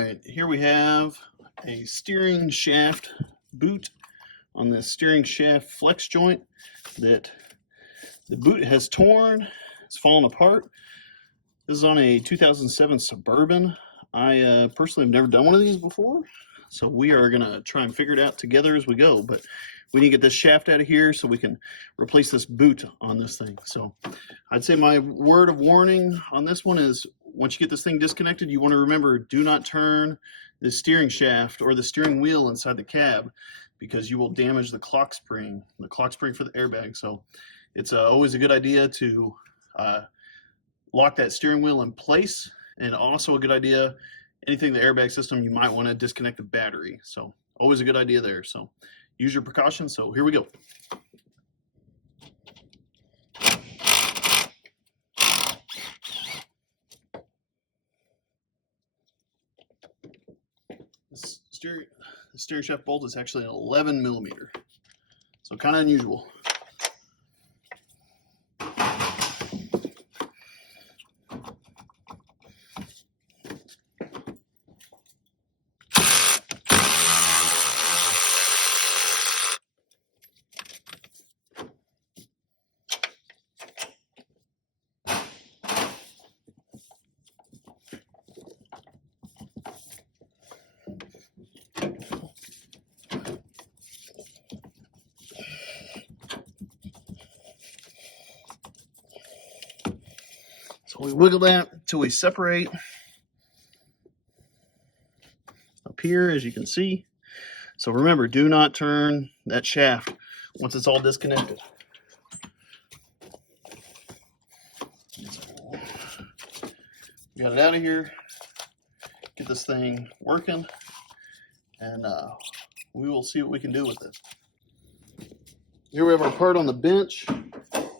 right, here we have a steering shaft boot on this steering shaft flex joint that the boot has torn. It's fallen apart. This is on a 2007 Suburban. I personally have never done one of these before, so we are going to try and figure it out together as we go. But we need to get this shaft out of here so we can replace this boot on this thing. So I'd say my word of warning on this one is once you get this thing disconnected, you want to remember, do not turn the steering shaft or the steering wheel inside the cab because you will damage the clock spring for the airbag. So it's always a good idea to lock that steering wheel in place, and also a good idea, anything the airbag system, you might want to disconnect the battery. So always a good idea there. So use your precautions. So here we go. The steering shaft bolt is actually an 11 millimeter, so kind of unusual. So we wiggle that until we separate up here, as you can see. So remember, do not turn that shaft once it's all disconnected. Got it out of here. Get this thing working, and we will see what we can do with it. Here we have our part on the bench.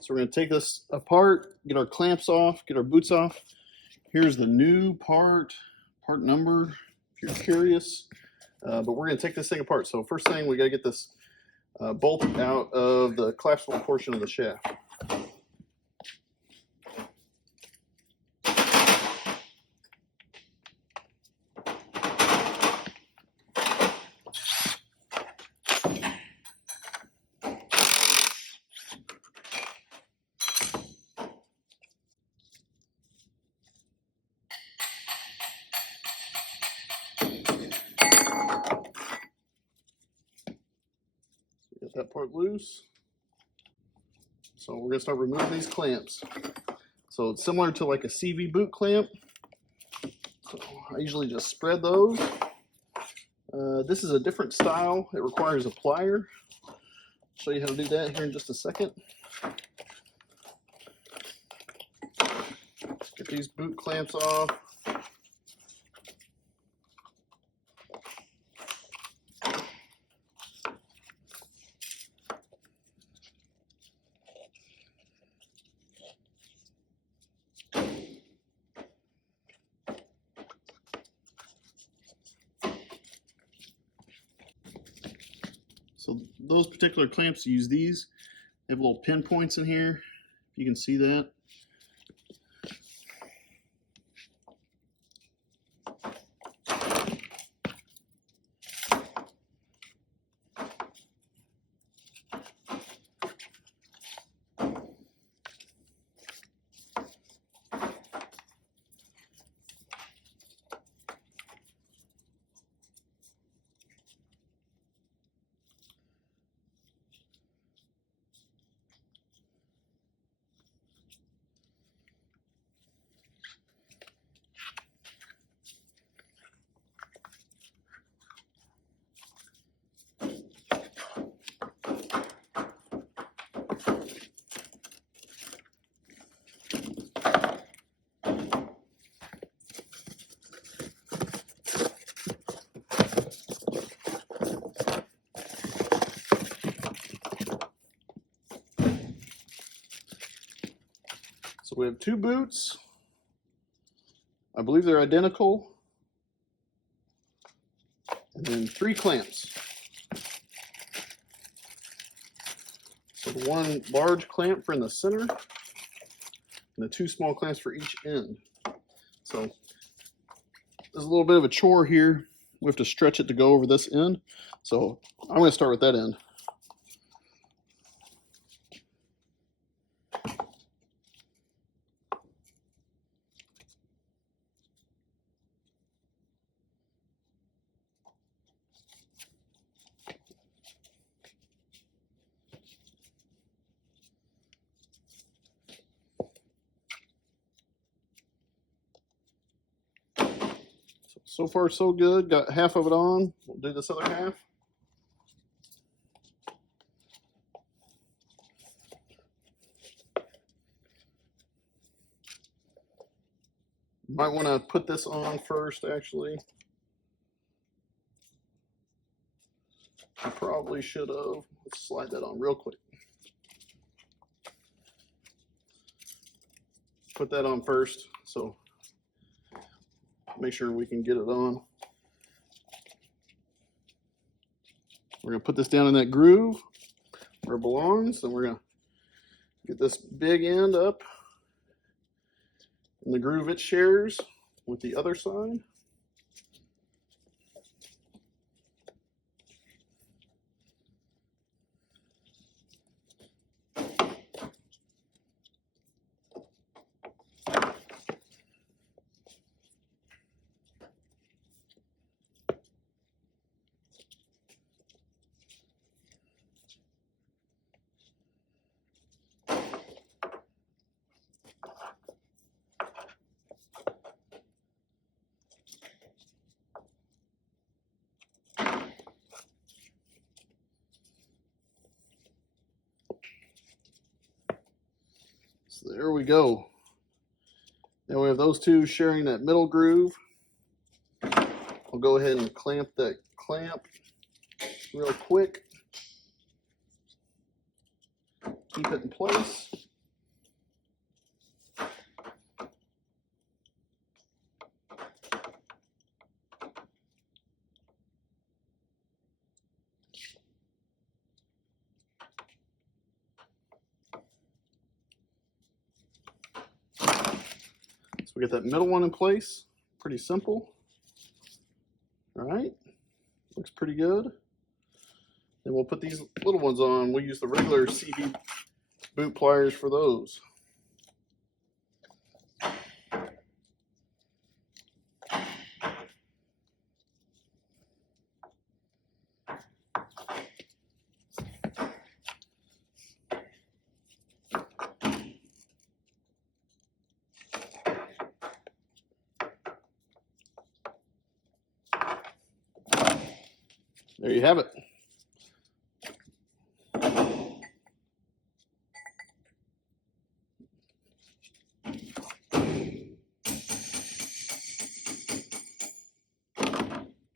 So we're going to take this apart, get our clamps off, get our boots off. Here's the new part number, if you're curious. But we're going to take this thing apart. So first thing, we got to get this bolt out of the collapsible portion of the shaft. Get that part loose. So we're going to start removing these clamps. So it's similar to like a CV boot clamp. So I usually just spread those. This is a different style. It requires a plier. I'll show you how to do that here in just a second. Get these boot clamps off. So those particular clamps, use these. They have little pinpoints in here. You can see that. So we have two boots. I believe they're identical. And then 3 clamps. So the one large clamp for in the center, and the 2 small clamps for each end. So there's a little bit of a chore here. We have to stretch it to go over this end. So I'm going to start with that end. So far so good. Got half of it on. We'll do this other half. Might want to put this on first, actually. I probably should have. Let's slide that on real quick. Put that on first, so make sure we can get it on. We're going to put this down in that groove where it belongs, and we're going to get this big end up in the groove it shares with the other side. So there we go. Now we have those two sharing that middle groove. I'll go ahead and clamp that clamp real quick. Keep it in place. So we get that middle one in place. Pretty simple. All right, looks pretty good. And we'll put these little ones on. We'll use the regular CV boot pliers for those. There you have it.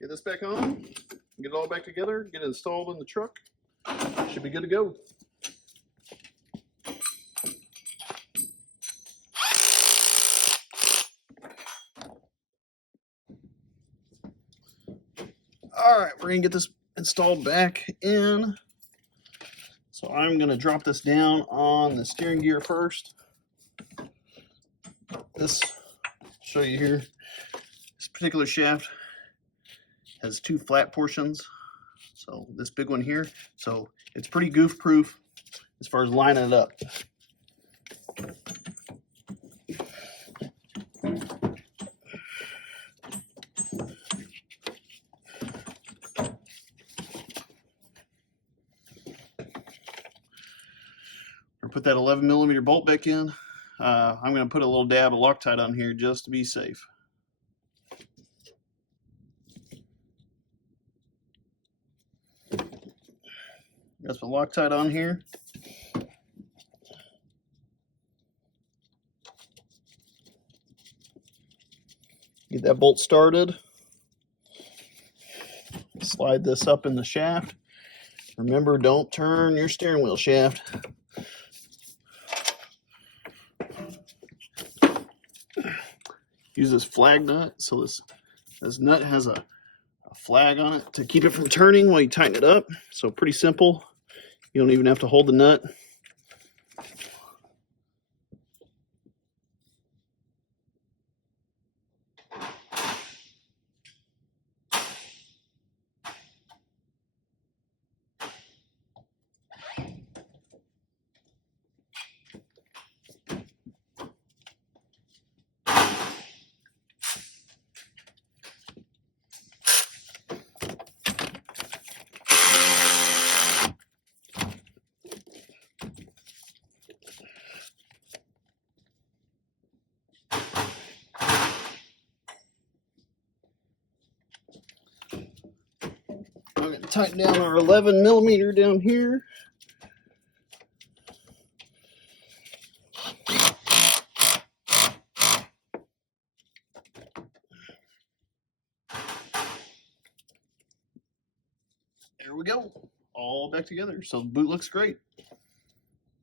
Get this back on, get it all back together, get it installed in the truck. Should be good to go. All right, we're gonna get this installed back in. So I'm gonna drop this down on the steering gear first. This, show you here, this particular shaft has two flat portions. So this big one here, so it's pretty goof proof as far as lining it up. Put that 11mm bolt back in. I'm going to put a little dab of Loctite on here just to be safe. Got some Loctite on here. Get that bolt started. Slide this up in the shaft. Remember, don't turn your steering wheel shaft. Use this flag nut. So this nut has a flag on it to keep it from turning while you tighten it up. So pretty simple. You don't even have to hold the nut. I'm going to tighten down our 11 millimeter down here. There we go. All back together. So the boot looks great.